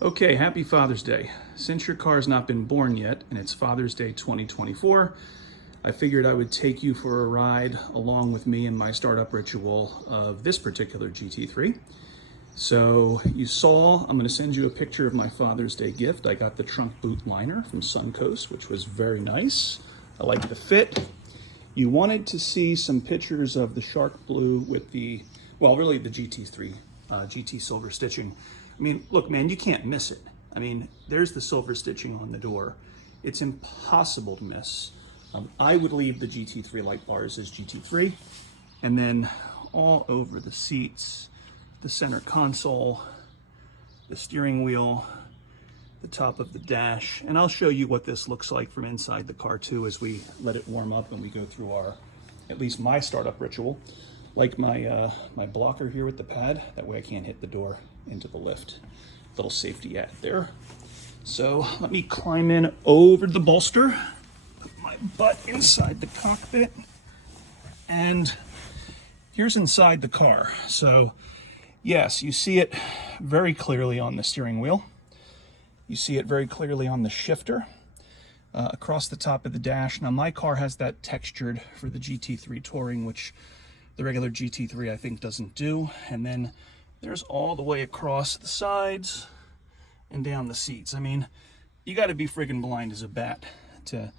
Okay, happy Father's Day. Since your car's not been born yet and it's Father's Day 2024, I figured I would take you for a ride along with me in my startup ritual of this particular GT3. So you saw, I'm gonna send you a picture of my Father's Day gift. I got the trunk boot liner from Suncoast, which was very nice. I like the fit. You wanted to see some pictures of the Shark Blue with the, well, really the GT3, GT silver stitching. I mean, look, man, you can't miss it. I mean, there's the silver stitching on the door. It's impossible to miss. I would leave the GT3 light bars as GT3, and then all over the seats, the center console, the steering wheel, the top of the dash, and I'll show you what this looks like from inside the car too as we let it warm up and we go through our, at least my startup ritual. Like my my blocker here with the pad, that way I can't hit the door into the lift. Little safety add there. So let me climb in over the bolster, put my butt inside the cockpit, and here's inside the car. So yes, you see it very clearly on the steering wheel. You see it very clearly on the shifter, across the top of the dash. Now my car has that textured for the GT3 Touring, which the regular GT3 I think doesn't do. And then there's all the way across the sides and down the seats. I mean, you got to be friggin' blind as a bat to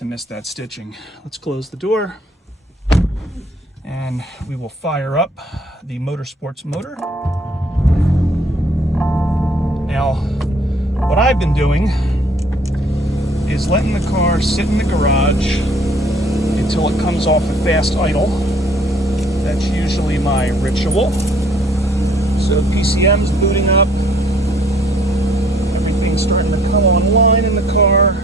miss that stitching. Let's close the door and we will fire up the Motorsports motor. Now, what I've been doing is letting the car sit in the garage until it comes off a fast idle. That's usually my ritual. So PCM's booting up. Everything's starting to come online in the car.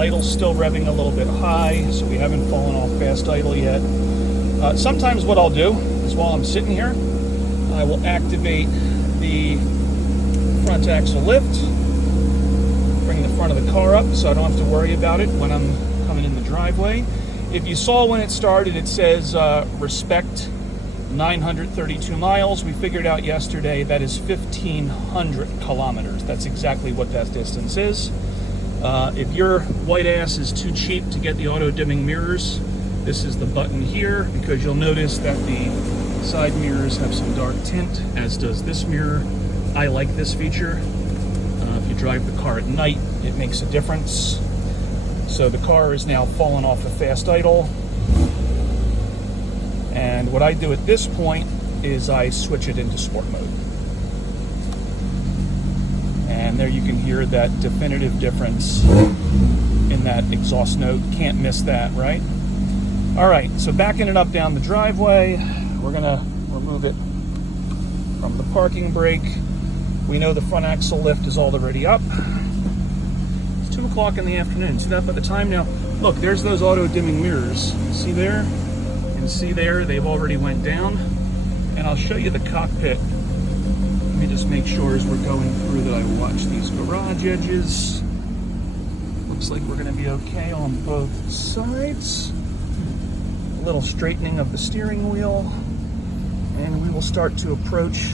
Idle's still revving a little bit high, so we haven't fallen off fast idle yet. Sometimes what I'll do is while I'm sitting here, I will activate the front axle lift, bring the front of the car up so I don't have to worry about it when I'm coming in the driveway. If you saw when it started, it says respect 932 miles. We figured out yesterday that is 1,500 kilometers. That's exactly what that distance is. If your white ass is too cheap to get the auto dimming mirrors, this is the button here, because you'll notice that the side mirrors have some dark tint, as does this mirror. I like this feature. If you drive the car at night, it makes a difference. So the car is now fallen off a fast idle. And what I do at this point is I switch it into sport mode. And there you can hear that definitive difference in that exhaust note. Can't miss that, right? All right, so backing it up down the driveway, we're gonna remove it from the parking brake. We know the front axle lift is already up. It's 2 o'clock in the afternoon. See that by the time now? Look, there's those auto dimming mirrors. See there? And see there, they've already went down. And I'll show you the cockpit. Let me just make sure as we're going through that I watch these garage edges. Looks like we're gonna be okay on both sides. A little straightening of the steering wheel. And we will start to approach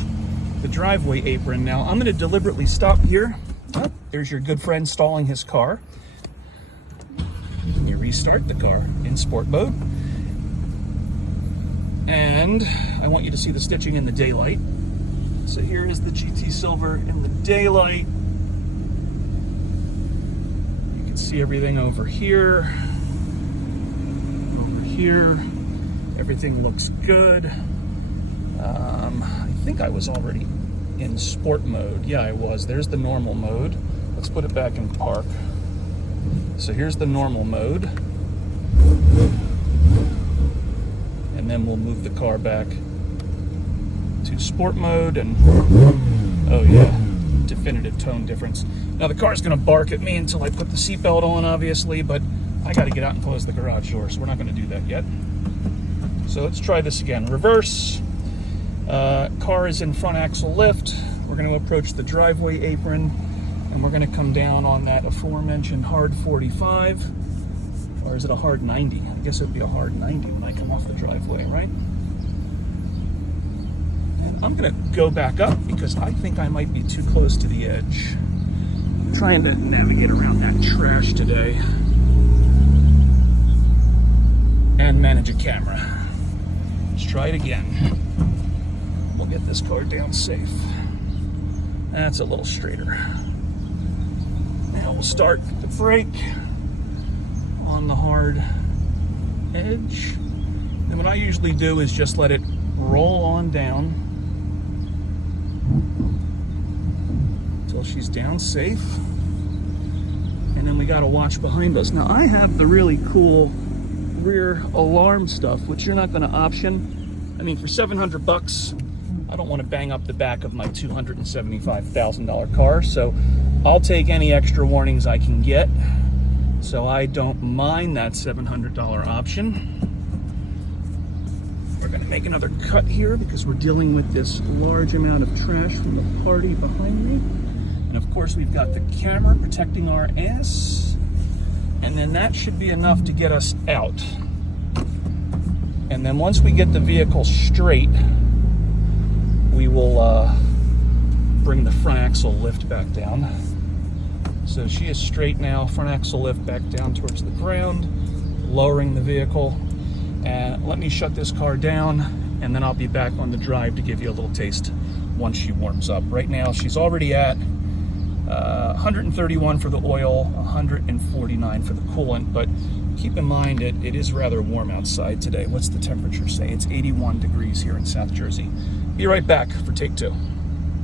the driveway apron. Now, I'm going to deliberately stop here. Oh, there's your good friend stalling his car. You restart the car in sport mode. And I want you to see the stitching in the daylight. So here is the GT Silver in the daylight. You can see everything over here. Over here. Everything looks good. I think I was already in sport mode. Yeah, I was. There's the normal mode. Let's put it back in park. So here's the normal mode. And then we'll move the car back to sport mode, and oh yeah, definitive tone difference. Now the car's gonna bark at me until I put the seatbelt on, obviously, but I gotta get out and close the garage door, so we're not gonna do that yet. So let's try this again. Reverse. Car is in front axle lift. We're going to approach the driveway apron, and we're going to come down on that aforementioned hard 45. Or is it a hard 90? I guess it would be a hard 90 when I come off the driveway, right? And I'm gonna go back up because I think I might be too close to the edge. I'm trying to navigate around that trash today and manage a camera. Let's try it again. We'll get this car down safe. That's a little straighter. Now we'll start the brake on the hard edge. And what I usually do is just let it roll on down until she's down safe. And then we gotta watch behind us. Now I have the really cool rear alarm stuff, which you're not gonna option. I mean, for 700 bucks, I don't want to bang up the back of my $275,000 car, so I'll take any extra warnings I can get. So I don't mind that $700 option. We're going to make another cut here because we're dealing with this large amount of trash from the party behind me. And of course, we've got the camera protecting our ass. And then that should be enough to get us out. And then once we get the vehicle straight, we will bring the front axle lift back down. So she is straight now, front axle lift back down towards the ground, lowering the vehicle. And let me shut this car down, and then I'll be back on the drive to give you a little taste once she warms up. Right now, she's already at 131 for the oil, 149 for the coolant, but keep in mind it is rather warm outside today. What's the temperature say? It's 81 degrees here in South Jersey. Be right back for take two.